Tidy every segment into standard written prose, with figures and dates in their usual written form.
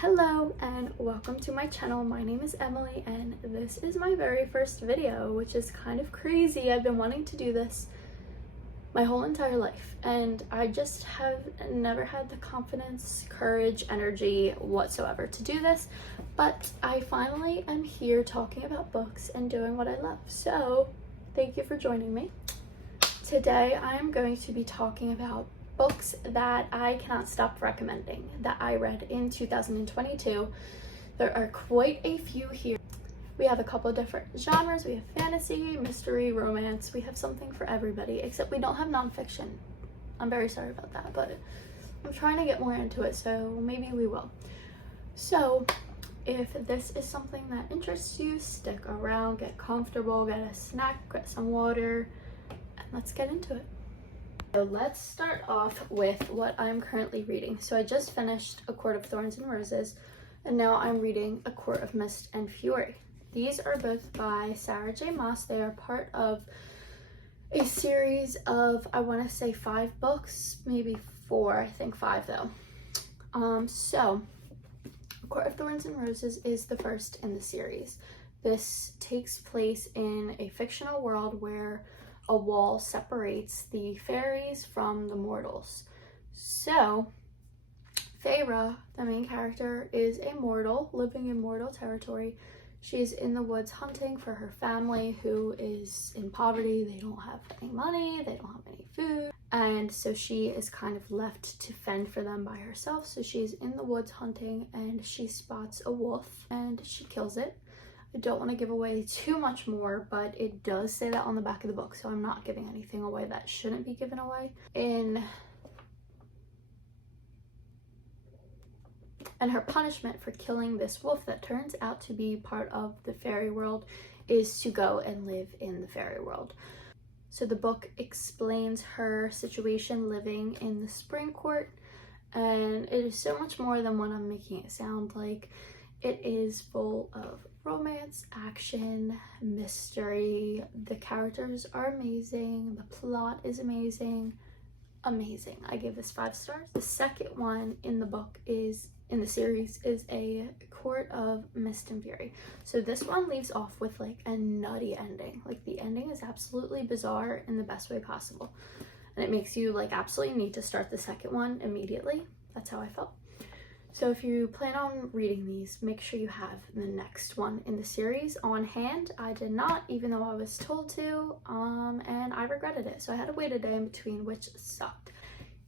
Hello and welcome to my channel. My name is Emily and this is my very first video, which is kind of crazy. I've been wanting to do this my whole entire life and I just have never had the confidence, courage, energy whatsoever to do this, but I finally am here talking about books and doing what I love. So thank you for joining me. Today I am going to be talking about books that I cannot stop recommending that I read in 2022. There are quite a few here. We have a couple of different genres. We have fantasy, mystery, romance. We have something for everybody, except we don't have nonfiction. I'm very sorry about that, but I'm trying to get more into it, so maybe we will. So if this is something that interests you, stick around, get comfortable, get a snack, get some water, and let's get into it. So let's start off with what I'm currently reading. So I just finished A Court of Thorns and Roses, and now I'm reading A Court of Mist and Fury. These are both by Sarah J. Maas. They are part of a series of, I want to say 5 books, maybe 4, I think 5 though. So A Court of Thorns and Roses is the first in the series. This takes place in a fictional world where a wall separates the fairies from the mortals. So Feyre, the main character, is a mortal living in mortal territory. She's in the woods hunting for her family who is in poverty. They don't have any money, they don't have any food, and so she is kind of left to fend for them by herself. So she's in the woods hunting and she spots a wolf and she kills it. I don't want to give away too much more, but it does say that on the back of the book, so I'm not giving anything away that shouldn't be given away. And her punishment for killing this wolf that turns out to be part of the fairy world is to go and live in the fairy world. So the book explains her situation living in the spring court, and it is so much more than what I'm making it sound like. It is full of romance, action, mystery. The characters are amazing. The plot is amazing. Amazing. I give this 5 stars. The second one in the series is A Court of Mist and Fury. So this one leaves off with like a nutty ending. Like the ending is absolutely bizarre in the best way possible. And it makes you like absolutely need to start the second one immediately. That's how I felt. So if you plan on reading these, make sure you have the next one in the series on hand. I did not, even though I was told to, and I regretted it. So I had to wait a day in between, which sucked.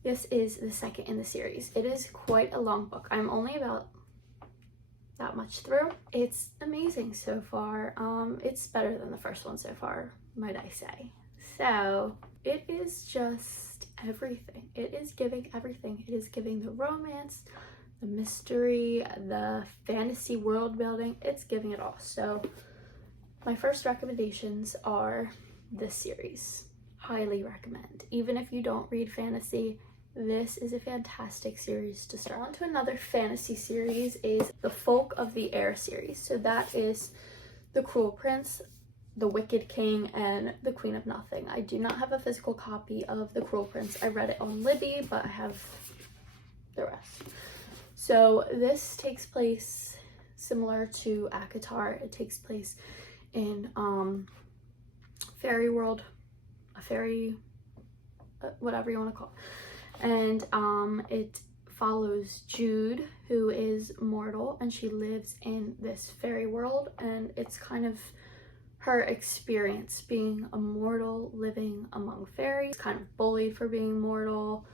This is the second in the series. It is quite a long book. I'm only about that much through. It's amazing so far. It's better than the first one so far, might I say. So it is just everything. It is giving everything. It is giving the romance, the mystery, the fantasy world building. It's giving it all. So my first recommendations are this series. Highly recommend. Even if you don't read fantasy, this is a fantastic series to start. On to another fantasy series is the Folk of the Air series. So that is The Cruel Prince, The Wicked King, and The Queen of Nothing. I do not have a physical copy of The Cruel Prince. I read it on Libby, but I have the rest. So this takes place similar to ACOTAR. It takes place in fairy world, a fairy, whatever you want to call it. And it follows Jude, who is mortal, and she lives in this fairy world, and it's kind of her experience being a mortal living among fairies, kind of bullied for being mortal.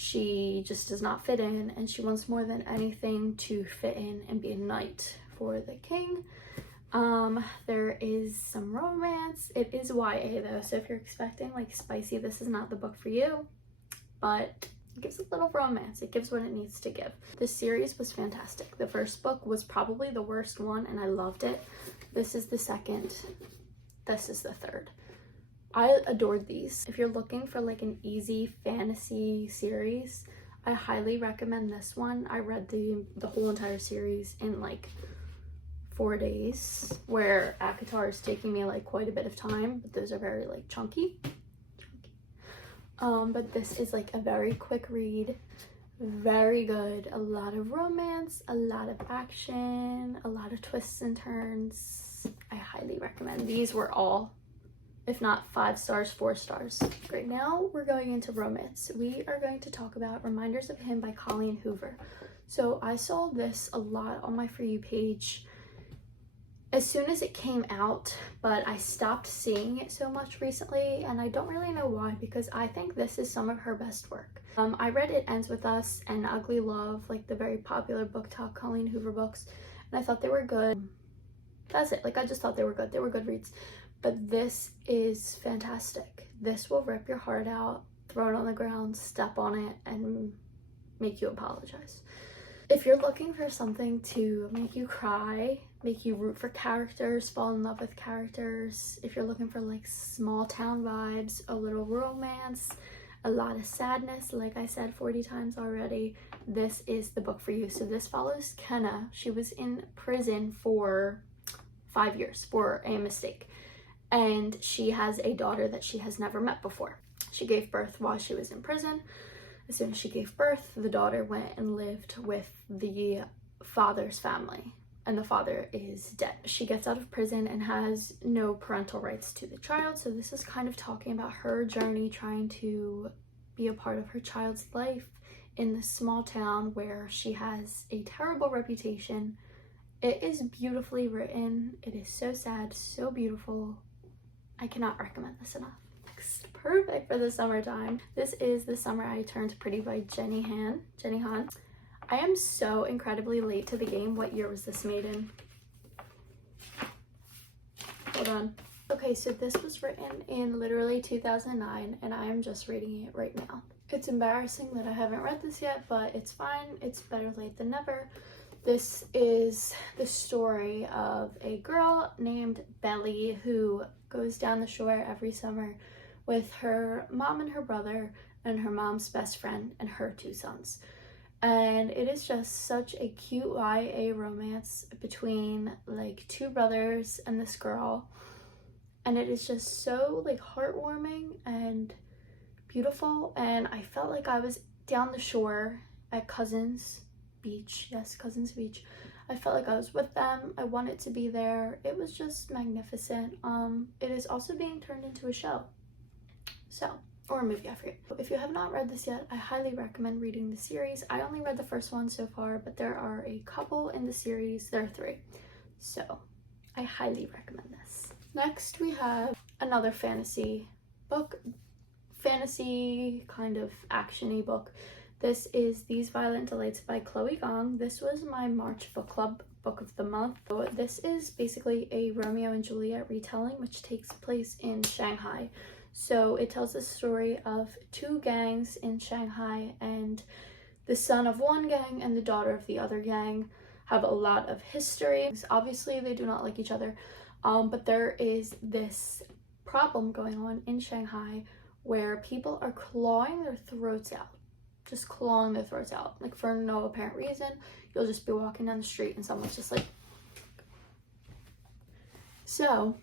She just does not fit in, and she wants more than anything to fit in and be a knight for the king. There is some romance. It is YA though, so if you're expecting like spicy, this is not the book for you, but it gives a little romance. It gives what it needs to give. This series was fantastic. The first book was probably the worst one, and I loved it. This is the second. This is the third. I adored these. If you're looking for like an easy fantasy series, I highly recommend this one. I read the whole entire series in like 4 days, where ACOTAR is taking me like quite a bit of time, but those are very like chunky. But this is like a very quick read, Very good. A lot of romance, a lot of action, a lot of twists and turns. I highly recommend. These were all, if not 5 stars, 4 stars. Great, now we're going into romance. We are going to talk about Reminders of Him by Colleen Hoover. So I saw this a lot on my For You page as soon as it came out, but I stopped seeing it so much recently, and I don't really know why, because I think this is some of her best work. I read It Ends With Us and Ugly Love, like the very popular book talk Colleen Hoover books, and I thought they were good. That's it. Like, I just thought they were good. They were good reads. But this is fantastic. This will rip your heart out, throw it on the ground, step on it, and make you apologize. If you're looking for something to make you cry, make you root for characters, fall in love with characters, if you're looking for like small town vibes, a little romance, a lot of sadness, like I said 40 times already, this is the book for you. So this follows Kenna. She was in prison for 5 years for a mistake, and she has a daughter that she has never met before. She gave birth while she was in prison. As soon as she gave birth, the daughter went and lived with the father's family, and the father is dead. She gets out of prison and has no parental rights to the child, so this is kind of talking about her journey trying to be a part of her child's life in this small town where she has a terrible reputation. It is beautifully written. It is so sad, so beautiful. I cannot recommend this enough. Perfect for the summertime. This is The Summer I Turned Pretty by Jenny Han. I am so incredibly late to the game. What year was this made in? Hold on. Okay, so this was written in literally 2009, and I am just reading it right now. It's embarrassing that I haven't read this yet, but it's fine. It's better late than never. This is the story of a girl named Belly who goes down the shore every summer with her mom and her brother and her mom's best friend and her 2 sons. And it is just such a cute YA romance between like 2 brothers and this girl. And it is just so like heartwarming and beautiful. And I felt like I was down the shore at Cousins Beach. Yes, Cousins Beach. I felt like I was with them. I wanted to be there. It was just magnificent. It is also being turned into a show. So, or a movie, I forget. If you have not read this yet, I highly recommend reading the series. I only read the first one so far, but there are a couple in the series. There are 3. So, I highly recommend this. Next, we have another fantasy book. Fantasy kind of action-y book. This is These Violent Delights by Chloe Gong. This was my March book club book of the month. So this is basically a Romeo and Juliet retelling which takes place in Shanghai. So it tells the story of 2 gangs in Shanghai, and the son of one gang and the daughter of the other gang have a lot of history. Obviously they do not like each other, but there is this problem going on in Shanghai where people are clawing their throats out. Just clawing their throats out, like for no apparent reason. You'll just be walking down the street and someone's just like... So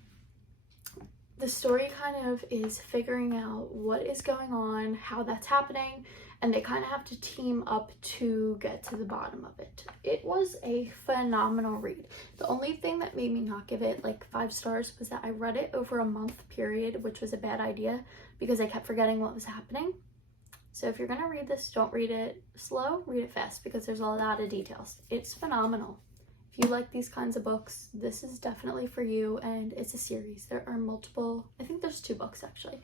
the story kind of is figuring out what is going on, how that's happening, and they kind of have to team up to get to the bottom of it. It was a phenomenal read. The only thing that made me not give it like 5 stars was that I read it over a month period, which was a bad idea because I kept forgetting what was happening. So if you're gonna read this, don't read it slow, read it fast, because there's a lot of details. It's phenomenal. If you like these kinds of books, this is definitely for you, and it's a series. There are multiple, I think there's 2 books actually.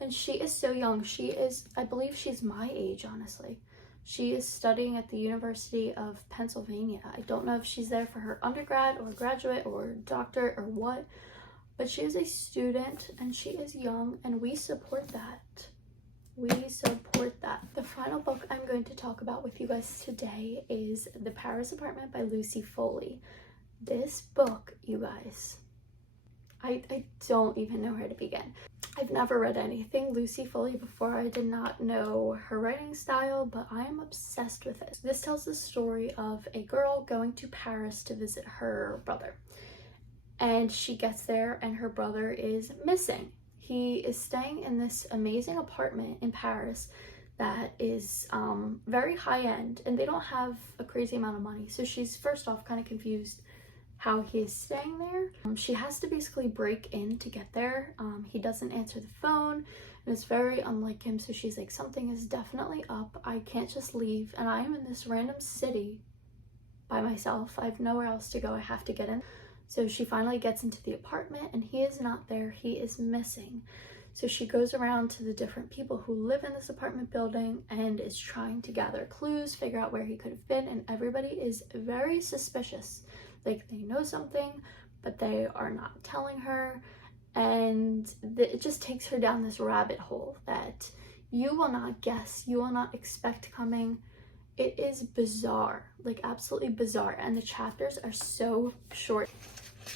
And she is so young. She is, I believe she's my age, honestly. She is studying at the University of Pennsylvania. I don't know if she's there for her undergrad or graduate or doctorate or what, but she is a student and she is young, and we support that. We support that. The final book I'm going to talk about with you guys today is The Paris Apartment by Lucy Foley. This book, you guys, I don't even know where to begin. I've never read anything Lucy Foley before. I did not know her writing style, but I am obsessed with it. This tells the story of a girl going to Paris to visit her brother. And she gets there and her brother is missing. He is staying in this amazing apartment in Paris that is very high end, and they don't have a crazy amount of money. So she's first off kind of confused how he is staying there. She has to basically break in to get there. He doesn't answer the phone, and it's very unlike him. So she's like, something is definitely up. I can't just leave, and I am in this random city by myself. I have nowhere else to go. I have to get in. So she finally gets into the apartment, and he is not there. He is missing. So she goes around to the different people who live in this apartment building and is trying to gather clues, figure out where he could have been, and everybody is very suspicious. Like, they know something, but they are not telling her, and it just takes her down this rabbit hole that you will not guess, you will not expect coming. It is bizarre, like absolutely bizarre, and the chapters are so short.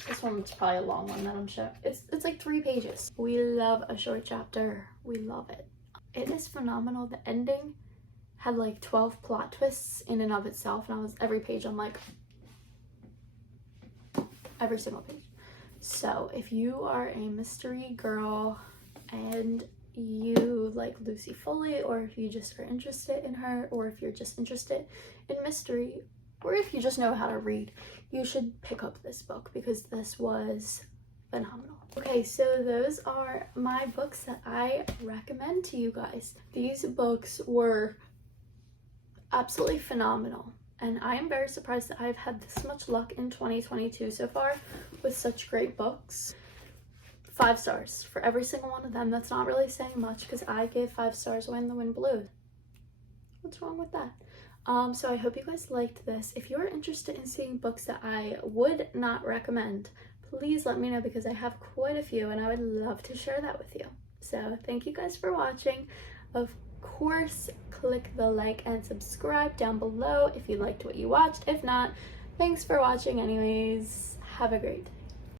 This one's probably a long one that I'm showing. It's like 3 pages. We love a short chapter. We love it. It is phenomenal. The ending had like 12 plot twists in and of itself, and every page I'm like, every single page. So if you are a mystery girl and you like Lucy Foley, or if you just are interested in her, or if you're just interested in mystery, or if you just know how to read, you should pick up this book because this was phenomenal. Okay, so those are my books that I recommend to you guys. These books were absolutely phenomenal, and I am very surprised that I've had this much luck in 2022 so far with such great books. 5 stars for every single one of them. That's not really saying much because I gave 5 stars when the wind blew. What's wrong with that? So I hope you guys liked this. If you're interested in seeing books that I would not recommend, please let me know because I have quite a few and I would love to share that with you. So thank you guys for watching. Of course, click the like and subscribe down below if you liked what you watched. If not, thanks for watching anyways. Have a great day.